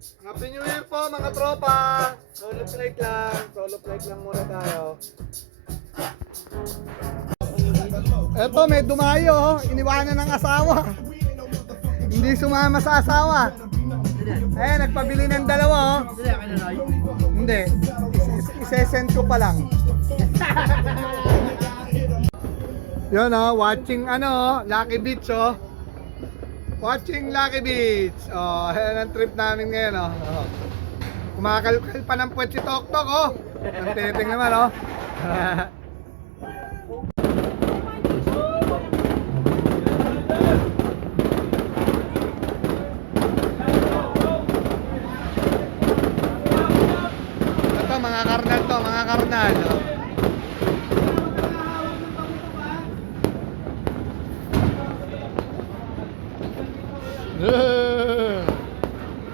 Happy New Year po mga tropa! Solo flight lang muna tayo. Eto, may dumayo, oh. Iniwanan ng asawa. Hindi sumama sa asawa. Eh, nagpabili ng dalawa, oh. Hindi, isesend ko pa lang. Yun, oh, watching Lucky Beach, oh. Watching Lucky Beach. Oh, yan ang trip namin ngayon, oh. Kumakalkal pa ng puwet si Tok-Tok, oh. Ang titing naman, oh. Ito, mga karnal to, mga karnal, oh.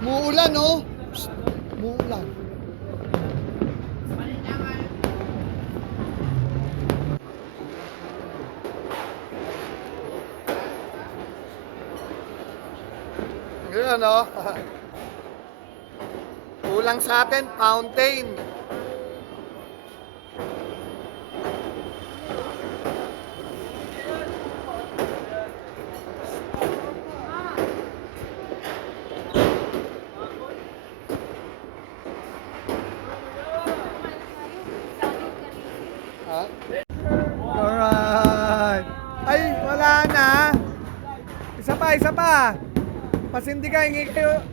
Muulan, oh. Psst, muulan. Ngayon, oh. Kulang sa atin, fountain. Alright. Ay, wala na. Isa pa. Pasindi ka, hingi kayo.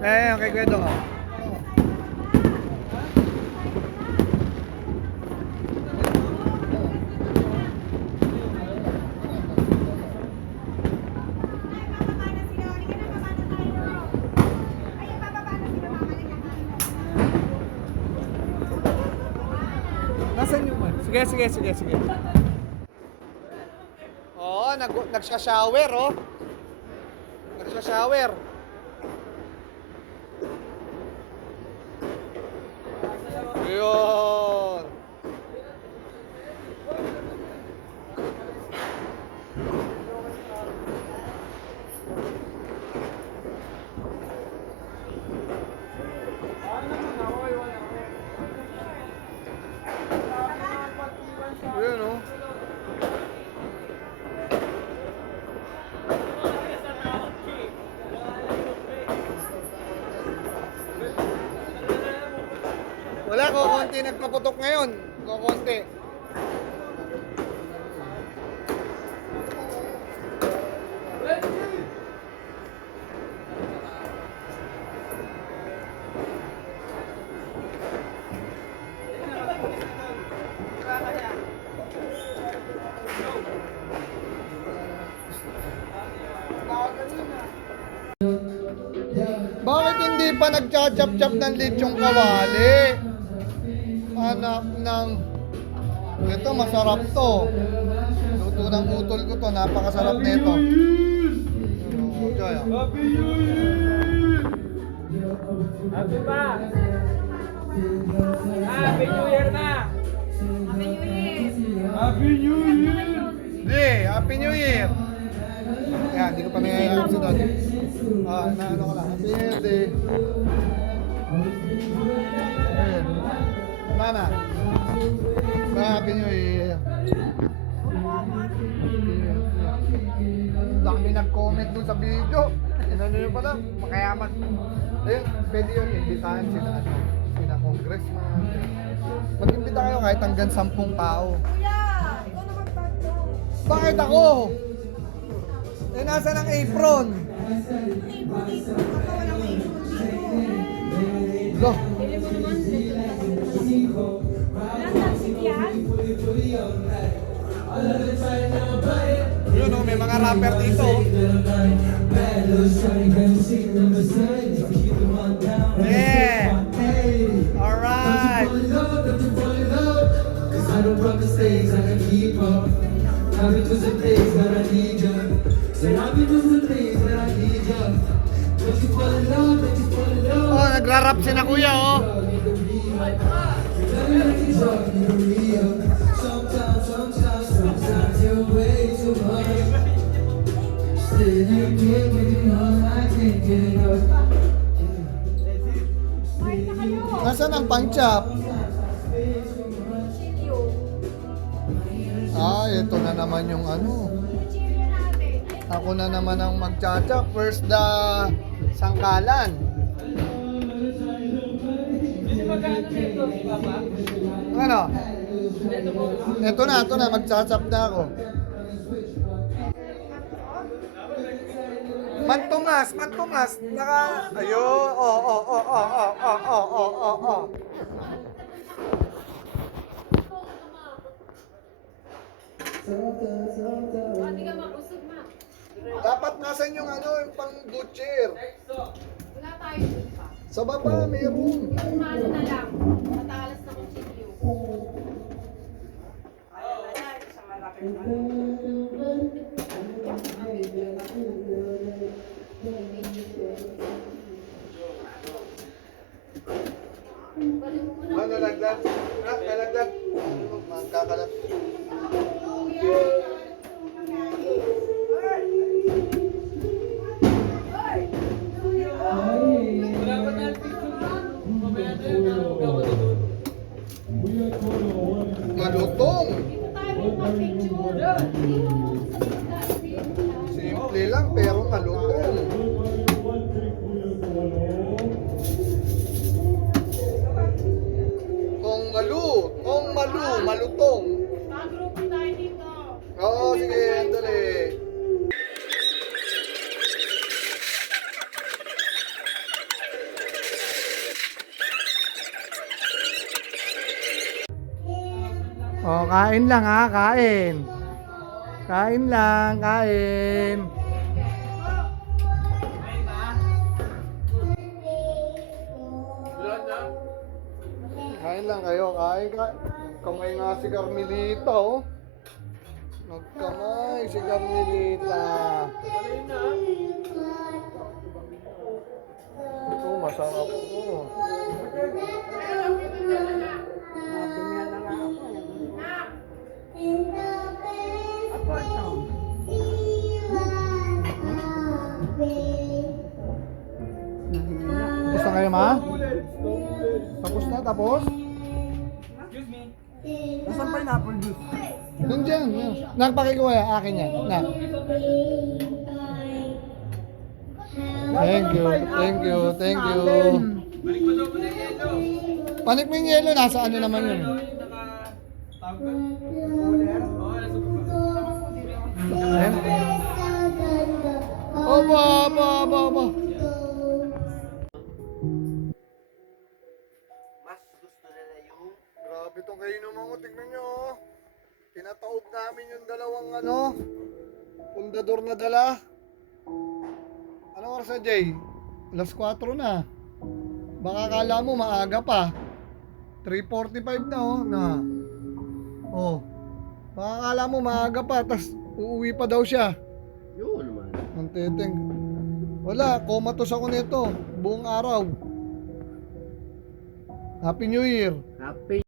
Okay, kwento ko. Nasaan yung man? Sige. Oo, nagsha-shower, oh. Nagsha-shower. Yun. Yun, oh. Wala, kukunti nagpaputok ngayon. Kukunti. Bakit hindi pa nagcha-chop-chop ng lechong kawali? Anak ng... Ito, masarap to. Luto ng utol ko to. Napakasarap nito. Happy New Year! Happy pa! Happy New Year na! Happy New Year! Hindi, Happy New Year! Kaya, hindi ko pa nangyayaram si Don. Ano ko lang. Happy New Year, Day. Ayan. Mama. Happy New Year. Dami nag-comment dun sa video. Inano nyo pala, makayaman. Ayun, pwede yun, imbitahan sila congressman. Mag-imbita kayo kahit hanggang 10 tao. Kuya, ikaw naman tato. Bakit ako? Eh, nasa ng apron? Apron dito. Baka walang apron dito. Lo, Pili mo naman. Walang taxi yan? yun o, may mga rapper dito. Yeah! Alright! Oh, nagra-rap si na kuya, oh. Still you give me my ang pang-chop? Chilio. Ito na naman yung ano. Chilio natin. Ako na naman ang magcha-chop. First the sangkalan. Hindi magkano nito, Papa? Ano? Ito po. Ito na. Magcha-chop na ako. Mantumas. Ayun. Oh. Hindi ka mabusog na. Dapat nasan yung ano, yung pang butcher. Wala tayo dun pa. Sa baba, meron. Yung ano na lang. Matalas na kutsilyo. Nalaglag. Nalaglag. Magkakalat. Wala pa na picture. Mamaya na yun, magkakaroon doon. Malutong. Dito tayo magpa-picture. Dito mo sa ganda. Simple lang pero malutong. Kong malutong. Mag-group tayo dito. Oo, sige, andali. Kain lang ha, kain. Kain lang, kain. Lahat na? Kain lang kayo, kain ka. Kamay nga si Carmelita, oh. Nagkamay si Carmelita. Wala na. Ito, masarap ito. Tapos na kayo, ma? Tapos na, tapos? Excuse me. Nasaan pineapple juice? Nandiyan, yan. Nagpakikuha yan, akin yan. Na. Thank you. Balik mo daw po na yung yelo. Panik mo yung yelo, nasa ano naman yun? Ano yung naka-tawag ka? Oo, nasa baba. Ayan. Opo. Mas gusto nila yung Grabe tong kayo naman ko, tignan nyo. Oh. Tinataob namin yung dalawang pundador na dala. Anong oras na, Jay? Alas 4 na. Baka kala mo maaga pa. 3:45 na, oh. Oh. Baka kala mo maaga pa, tas uuwi pa daw siya. yun man. Ang teteng. Wala, comatose ako nito. Buong araw. Happy New Year. Happy